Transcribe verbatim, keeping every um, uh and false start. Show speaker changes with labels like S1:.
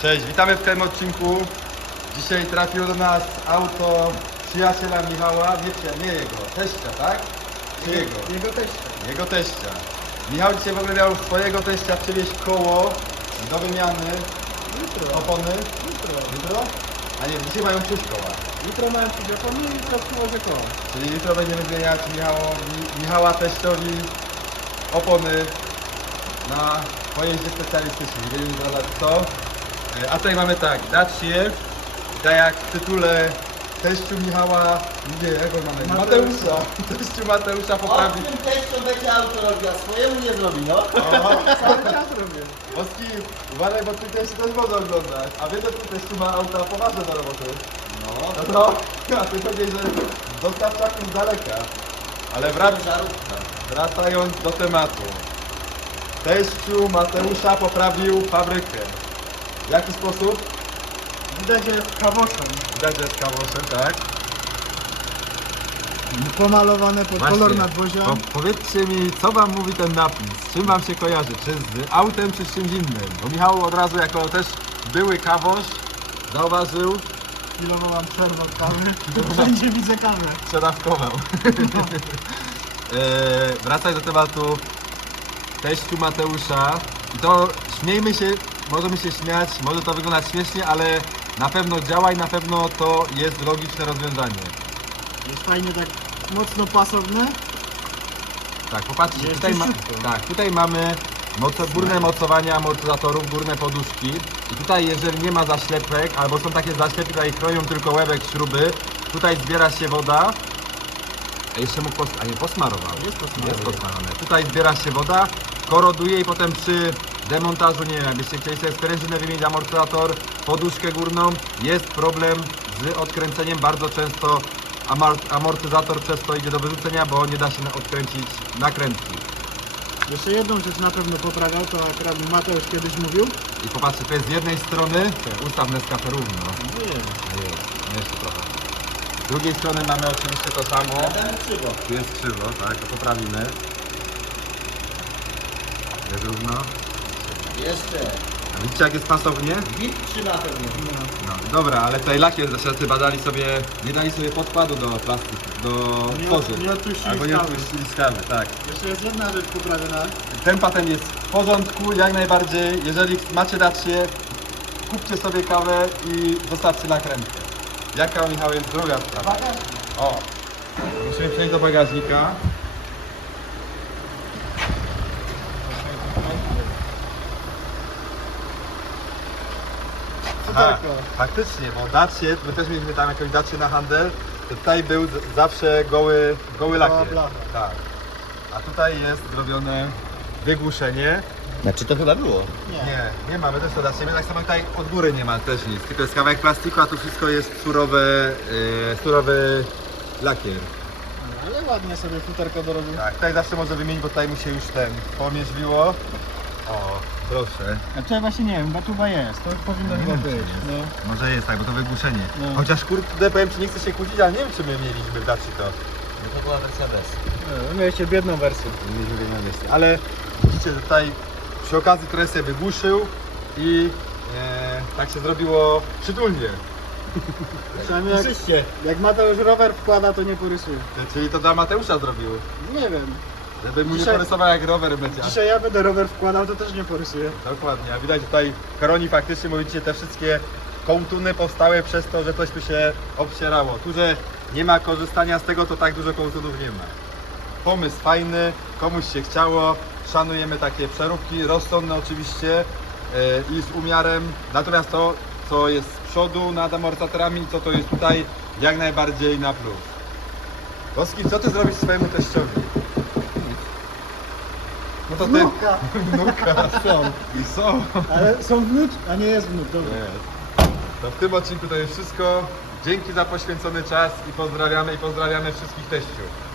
S1: Cześć, witamy w tym odcinku. Dzisiaj trafiło do nas auto przyjaciela Michała, wiecie, nie jego, teścia, tak? Czy jego?
S2: Jego teścia.
S1: Jego teścia. Michał dzisiaj w ogóle miał swojego teścia przywieźć koło do wymiany,
S2: Jutro.
S1: opony.
S2: Jutro.
S1: Jutro? A nie, dzisiaj mają przyjść koła.
S2: Jutro mają przyjść opony i jutro przywożę koło.
S1: Czyli jutro będziemy zmieniać Michałowi, Michała teściowi opony na pojeździe specjalistycznym. Nie wiem zaraz co. A tutaj mamy tak, Dacie, tak jak w tytule teściu Michała, nie, jak go mamy? Mateusza. Teściu Mateusza
S3: O
S1: poprawi.
S3: tym teściu będzie auto robił, a swojemu nie zrobi, no.
S2: Cały czas robię.
S1: Oski, uważaj, bo ty teściu też można oglądać. A wiesz, że ty teściu ma auta poważne do roboty.
S3: No,
S1: No to, a ty powiedziałeś, że dostawczakiem z daleka. Ale wrac
S3: żarówka.
S1: wracając do tematu. Teściu Mateusza poprawił fabrykę. W jaki sposób?
S2: Widać, że jest kawoszem.
S1: Widać, że z kawoszem, tak?
S2: Pomalowane pod kolor nadwozia.
S1: Po, powiedzcie mi, co wam mówi ten napis? Z czym wam się kojarzy? Czy z autem, czy z czymś innym? Bo Michał od razu, jako też były kawosz, zauważył,
S2: Chwilowo mam przerwę od kawy. Wszędzie widzę kawę.
S1: przedawkował. e, wracając do tematu teściu Mateusza. I to śmiejmy się, możemy się śmiać, może to wyglądać śmiesznie, ale na pewno działa i na pewno to jest logiczne rozwiązanie.
S2: Jest fajnie tak mocno pasowne.
S1: Tak, popatrzcie,
S2: Jest
S1: tutaj, ma,
S2: czyściutko.
S1: tak, tutaj mamy moce, górne mocowania amortyzatorów, górne poduszki. I tutaj, jeżeli nie ma zaślepek, albo są takie zaślepki, które chronią tylko łebek śruby, tutaj zbiera się woda. A jeszcze mógł pos... A nie, posmarował.
S2: Jest posmarowane.
S1: Jest posmarowane. Tutaj zbiera się woda, koroduje i potem przy demontażu, nie wiem, jakbyście chcieli sobie sprężynę wymienić amortyzator, poduszkę górną, jest problem z odkręceniem. Bardzo często amor- amortyzator przez to idzie do wyrzucenia, bo nie da się na- odkręcić nakrętki.
S2: Jeszcze jedną rzecz na pewno poprawiał, to akurat Mateusz kiedyś mówił.
S1: I popatrzcie, to jest z jednej strony, ustaw Nescafe równo.
S2: Nie wiem.
S1: A jest, jeszcze trochę. Z drugiej strony mamy oczywiście to samo.
S3: A tam krzywo.
S1: Tu jest krzywo, tak, to poprawimy. Jest równo.
S3: Jeszcze.
S1: A widzicie, jak jest pasownie?
S3: Wid trzyma pewnie.
S1: No, dobra, ale tutaj lakier zasiaty badali sobie, nie dali sobie podkładu do plastiku, do
S2: Nie
S1: tworzyw.
S2: od- nie odpuścili
S1: Albo nie
S2: skały.
S1: odpuścili skały, tak.
S2: Jeszcze jest jedna rzecz poprawiona.
S1: Ten patent jest w porządku, jak najbardziej. Jeżeli macie dać się, kupcie sobie kawę i zostawcie nakrętkę. Jaka, Michał, jest druga sprawa? O, musimy przejść do bagażnika. Aha, faktycznie, bo dacie, my też mieliśmy tam jakąś dacie na handel, to tutaj był z- zawsze goły, goły
S2: Goła
S1: lakier.
S2: blacha.
S1: Tak. A tutaj jest zrobione wygłuszenie.
S3: Znaczy to chyba było.
S2: Nie.
S1: Nie, nie mamy też to dacie. Tak samo tutaj od góry nie ma też nic, tylko jest kawałek plastiku, a tu wszystko jest surowe, yy, surowy lakier.
S2: Ale ładnie sobie futerko dorobił.
S1: Tak, tutaj zawsze może wymienić, bo tutaj mu się już ten pomierzwiło. O, proszę.
S2: A to ja właśnie nie wiem, chyba tu chyba jest. To powinno
S1: Nie
S2: chyba
S1: wiem,
S2: być.
S1: czy
S2: No.
S1: Może jest tak, bo to wygłuszenie.
S2: No.
S1: Chociaż kurde, powiem ci, nie chcę się kłócić, ale nie wiem, czy my mieliśmy w dacie to.
S3: No to była wersja bez.
S2: No, mieliście biedną wersję.
S1: Nie wiem, na miejsce. Ale widzicie, że tutaj przy okazji trochę sobie wygłuszył i e, tak się zrobiło przytulnie.
S2: Przynajmniej jak,
S3: Słyszycie?
S2: jak Mateusz rower wkłada, to nie porysuje.
S1: Czyli to dla Mateusza zrobił.
S2: Nie wiem.
S1: Żeby mu nie
S2: Dzisiaj-
S1: porysował jak rower będzie.
S2: Dzisiaj ja będę rower wkładał, to też nie porysuje.
S1: Dokładnie, a widać tutaj koroni faktycznie, mówicie, te wszystkie kołtuny powstały przez to, że coś tu się obcierało. Tu, że nie ma korzystania z tego, to tak dużo kołtunów nie ma. Pomysł fajny, komuś się chciało, szanujemy takie przeróbki, rozsądne oczywiście yy, i z umiarem. Natomiast to, co jest z przodu nad amortyzatorami, co to jest tutaj, jak najbardziej na plus. Oskar, co ty zrobisz swojemu teściowi? No to ty.
S2: Wnuka.
S1: Wnuka.
S2: Są.
S1: I są.
S2: Ale są wnuk, a nie jest wnuk, dobra.
S1: To w tym odcinku to jest wszystko. Dzięki za poświęcony czas i pozdrawiamy i pozdrawiamy wszystkich teściów.